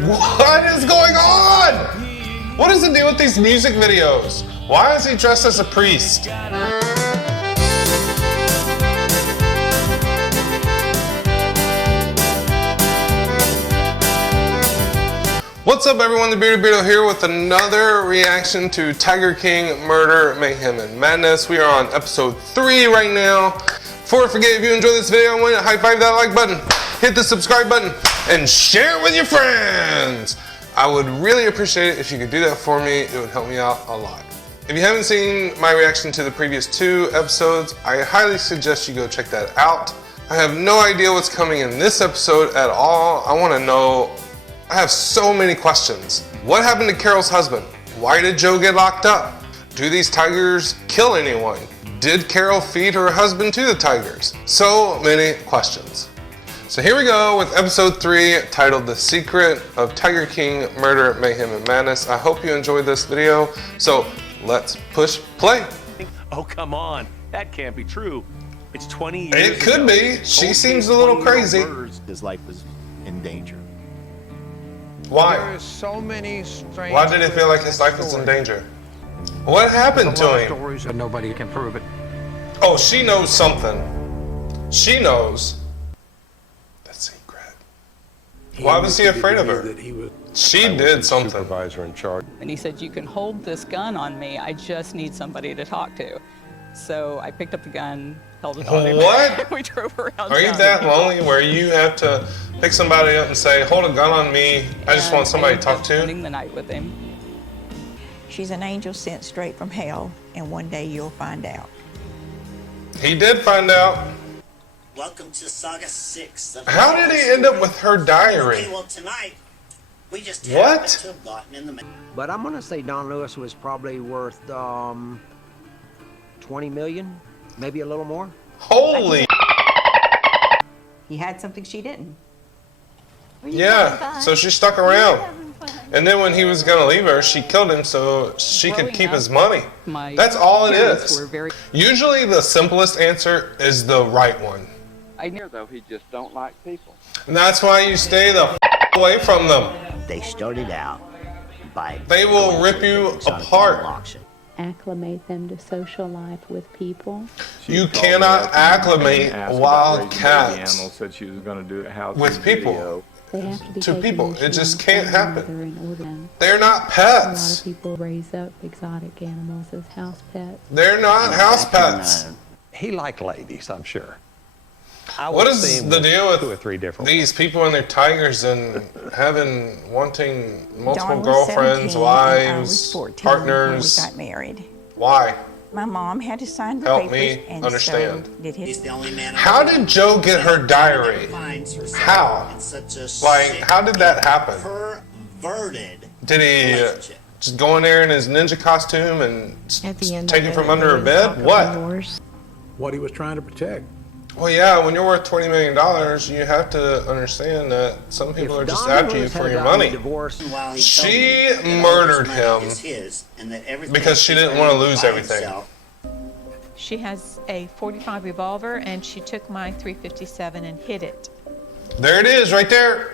What is going on? What is the deal with these music videos? Why is he dressed as a priest? What's up everyone, the Beardo here with another reaction to Tiger King Murder, Mayhem, and Madness. We are on episode 3 right now. Before I forget, if you enjoyed this video, I want you to high five that like button, hit the subscribe button, and share it with your friends. I would really appreciate it if you could do that for me. It would help me out a lot. If you haven't seen my reaction to the previous 2 episodes, I highly suggest you go check that out. I have no idea what's coming in this episode at all. I want to know. I have so many questions. What happened to Carole's husband? Why did Joe get locked up? Do these tigers kill anyone? Did Carole feed her husband to the tigers? So many questions. So here we go with episode 3 titled The Secret of Tiger King Murder, Mayhem, and Madness. I hope you enjoyed this video. So let's push play. Oh, come on. That can't be true. It's 20 years It could be. She seems a little crazy. His life was in danger. Why? There are so many strange. Why did it feel like his life was in danger? What happened to him? Stories, but nobody can prove it. Oh, she knows something. She knows the secret. Why was he afraid of her? She did something. Supervisor in charge. And he said, "You can hold this gun on me. I just need somebody to talk to." So I picked up the gun, held it on him. What? We drove around. Are you that lonely where you have to pick somebody up and say, "Hold a gun on me. I just want somebody to talk to"? Spending the night with him. She's an angel sent straight from hell, and one day you'll find out. He did find out. Welcome to Saga 6. How did he end up with her diary? Okay, well tonight we just What? happened to have gotten in the mail. But I'm gonna say Don Lewis was probably worth 20 million, maybe a little more. Holy. He had something she didn't. Yeah, so she stuck around. And then when he was gonna leave her, she killed him so she could keep his money. That's all it is. Usually the simplest answer is the right one. I knew though he just don't like people. And that's why you stay the away from them. They started out by They will rip you apart. Acclimate them to social life with people. You cannot acclimate wild cats Said she was going to do a with people. They have to be To people, it just can't happen. happen. They're not A lot pets. of people raise up exotic animals as house pets. They're not house pets. He liked ladies, I'm sure. What is the deal with 2 or 3 different these people and their tigers and wanting multiple Dawn was girlfriends, 17 and I wives, was 14 partners? when we got married. Why? My mom had to sign the Help papers, me and understand. so did He's his. the only man. How did Joe get her diary? How? Like, how did that happen? Perverted. Did he just go in there in his ninja costume and take it from under her bed? What? What he was trying to protect. Well, yeah, when you're worth $20 million, you have to understand that some people are just after you for your money. She murdered him because she didn't want to lose everything. She has a .45 revolver, and she took my .357 and hid it. There it is, right there.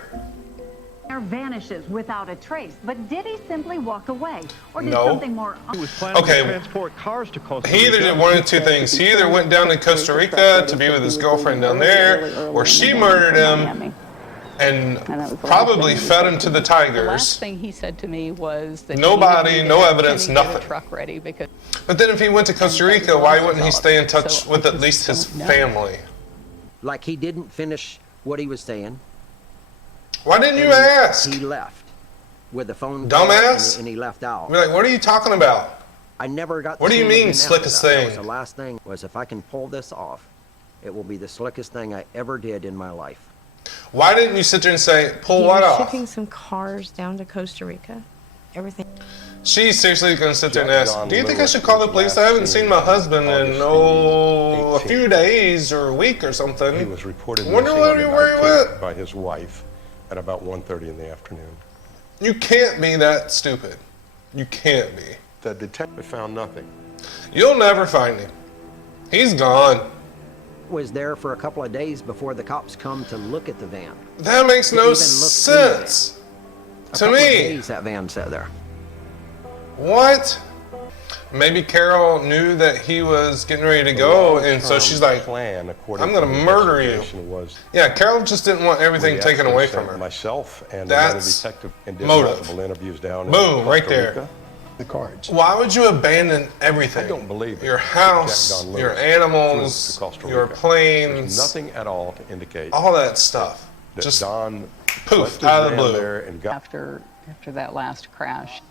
Vanishes without a trace, but did he simply walk away, or did No. something more? Okay, he either did one of 2 things. He either went down to Costa Rica to be with his girlfriend down there, or she murdered him and probably fed him to the The last tigers. thing he said to me was that Nobody, he needed no to evidence, get a nothing. truck ready because But then if he went to Costa Rica, why wouldn't he stay in touch with at least his family? Like he didn't finish what he was saying. Why didn't you ask? He left with the phone call, Dumbass. and he left out. Be like, what are you talking about? I never got. What do you to see him mean, again after slickest that. That thing? was the last thing was if I can pull this off, it will be the slickest thing I ever did in my life. Why didn't you sit there and say, pull what off? Shipping some cars down to Costa Rica. Everything. She's seriously gonna sit there and ask, do you think I should call the police? I haven't seen my husband in, a few days or a week or something. He was reported Wonder missing where he went. by his wife at about 1:30 in the afternoon. You can't be that stupid. You can't be. The detective found nothing. You'll never find him. He's gone. Was there for a couple of days before the cops come to look at the van. That makes no Didn't even look through sense. To me. Days that van sat there. What? Maybe Carole knew that he was getting ready to go, and so she's like, plan, I'm going to murder you. Yeah, Carole just didn't want everything taken away from her. Myself and That's another detective and did motive. multiple interviews down Boom, in right Costa there. Rica. The cards. Why would you abandon everything? I don't believe it. Your house, Jack Don Lewis your flew animals, to Costa your Rica. planes, There's nothing at all to indicate all that stuff. that Just Don poof, left his out of the van blue. there and got After that last crash.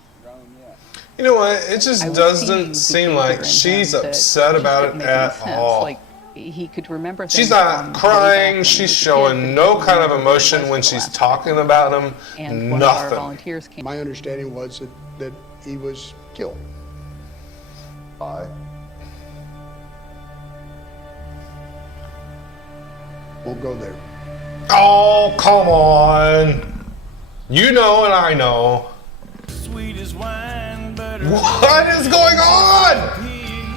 You know what? It just I was doesn't seeing seem behavior like in she's him that upset just about didn't it make any at sense. all. Like, he could remember things She's from not way back crying. when he She's was a kid, showing but no he kind of remembered emotion what when was the she's last talking about him. And one of our Nothing. volunteers came. My understanding was that he was killed. We'll go there. Oh, come on. You know and I know. What is going on?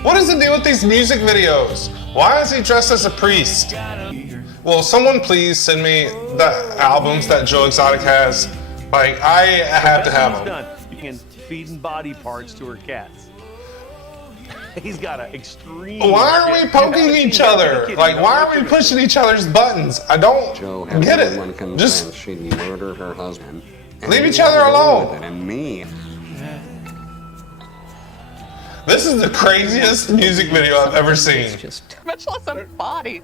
What is the deal with these music videos? Why is he dressed as a priest? Will someone please send me the albums that Joe Exotic has? Like, I have to have them. Done. You can feeding body parts to her cats. He's got an extreme. Why are we poking each other? Like, why are we pushing each other's buttons? I don't get it. Just she murdered her husband. leave each other alone. And me. This is the craziest music video I've ever seen. Just much less a body.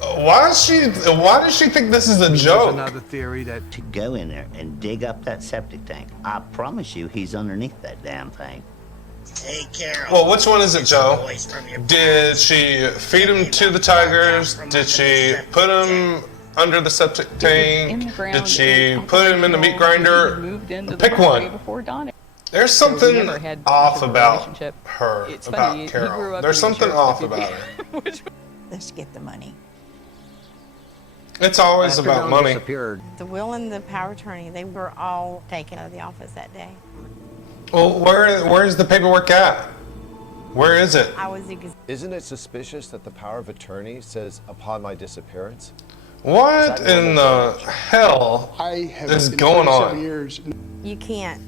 Why does she think this is a joke? Another theory that To go in there and dig up that septic tank, I promise you he's underneath that damn thing. Hey, Carole. Well, which one is it, Joe? Did she feed him to the tigers? Did she put him under the septic tank? Did she put him in the meat grinder? Pick one. There's something off about her, about Carole. There's something off about her. Let's get the money. It's always After about Dawn money. disappeared, The will and the power of attorney, they were all taken out of the office that day. Well, where's the paperwork at? Where is it? I was Isn't it suspicious that the power of attorney says upon my disappearance? What in the hell is going on? You can't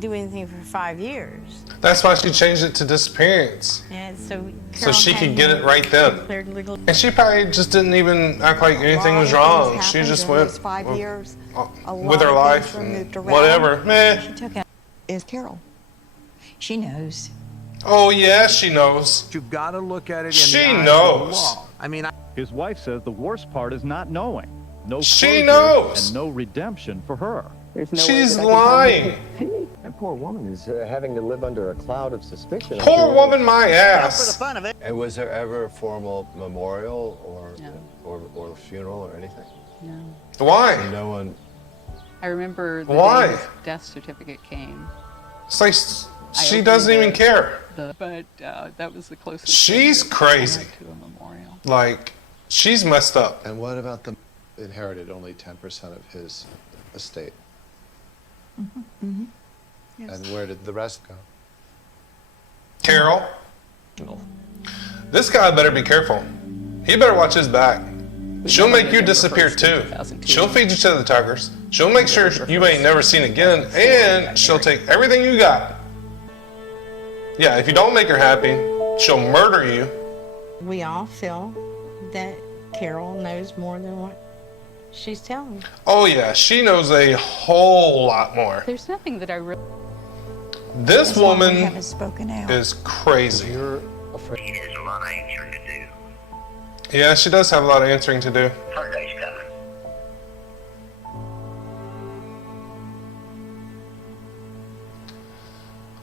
do anything for 5 years. That's why she changed it to disappearance. And So she could get it right then. And she probably just didn't even act like anything was wrong. She just went 5 years. with her life and whatever. Meh. She took out is Carole. She knows. Oh yeah, she knows. you've got to look at it in She the eyes of the knows. law. I mean, His wife says the worst part is not knowing. No She closure knows. and no redemption for her. She's lying. That poor woman is having to live under a cloud of suspicion. Poor woman, my ass. And was there ever a formal memorial or funeral or anything? No. Why? No one. I remember the Why? day his death certificate came. It's like she doesn't even care. But that was the closest. She's thing that crazy. I had to a memorial. Like, she's messed up. And what about the inherited only 10% of his estate? Yes. And where did the rest go? Carole, this guy better be careful. He better watch his back. She'll make you disappear too. She'll feed you to the tigers. She'll make sure you ain't never seen again, and she'll take everything you got. Yeah, if you don't make her happy, she'll murder you. We all feel that Carole knows more than what she's telling. Oh yeah, she knows a whole lot more. There's nothing that I really. This That's why we woman haven't spoken out. is crazy. You're afraid. He has a lot of answering to do. Yeah, she does have a lot of answering to do. Her day's coming.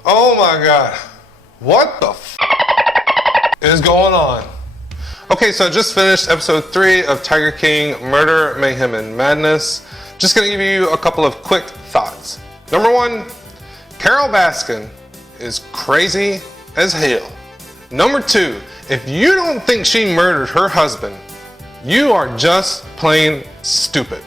Oh my God. What the f is going on? Okay, so I just finished episode 3 of Tiger King Murder, Mayhem, and Madness. Just gonna give you a couple of quick thoughts. Number 1, Carole Baskin is crazy as hell. Number 2, if you don't think she murdered her husband, you are just plain stupid.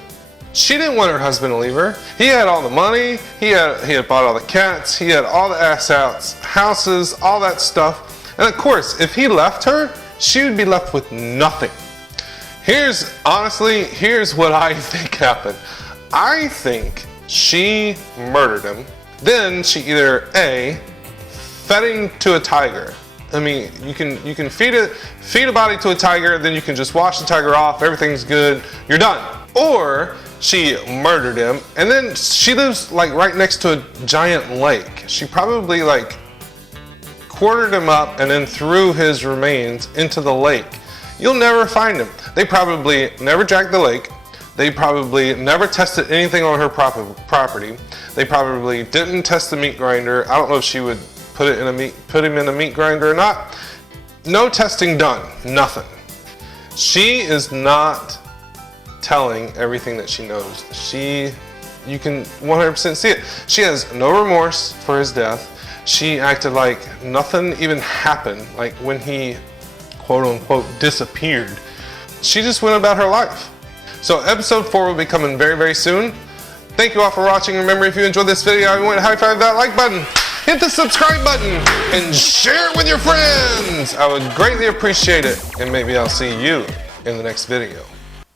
She didn't want her husband to leave her. He had all the money, he had bought all the cats, he had all the ass outs, houses, all that stuff. And of course, if he left her, she would be left with nothing. Here's what I think happened. I think she murdered him. Then she either A, fed him to a tiger. I mean, you can feed a body to a tiger, then you can just wash the tiger off, everything's good, you're done. Or she murdered him, and then she lives like right next to a giant lake. She probably like quartered him up and then threw his remains into the lake. You'll never find him. They probably never dragged the lake. They probably never tested anything on her property. They probably didn't test the meat grinder. I don't know if she would put him in a meat grinder or not. No testing done, nothing. She is not telling everything that she knows. You can 100% see it. She has no remorse for his death. She acted like nothing even happened, like when he quote unquote disappeared. She just went about her life. So episode 4 will be coming very, very soon. Thank you all for watching. Remember, if you enjoyed this video, I want to high five that like button, hit the subscribe button, and share it with your friends. I would greatly appreciate it. And maybe I'll see you in the next video.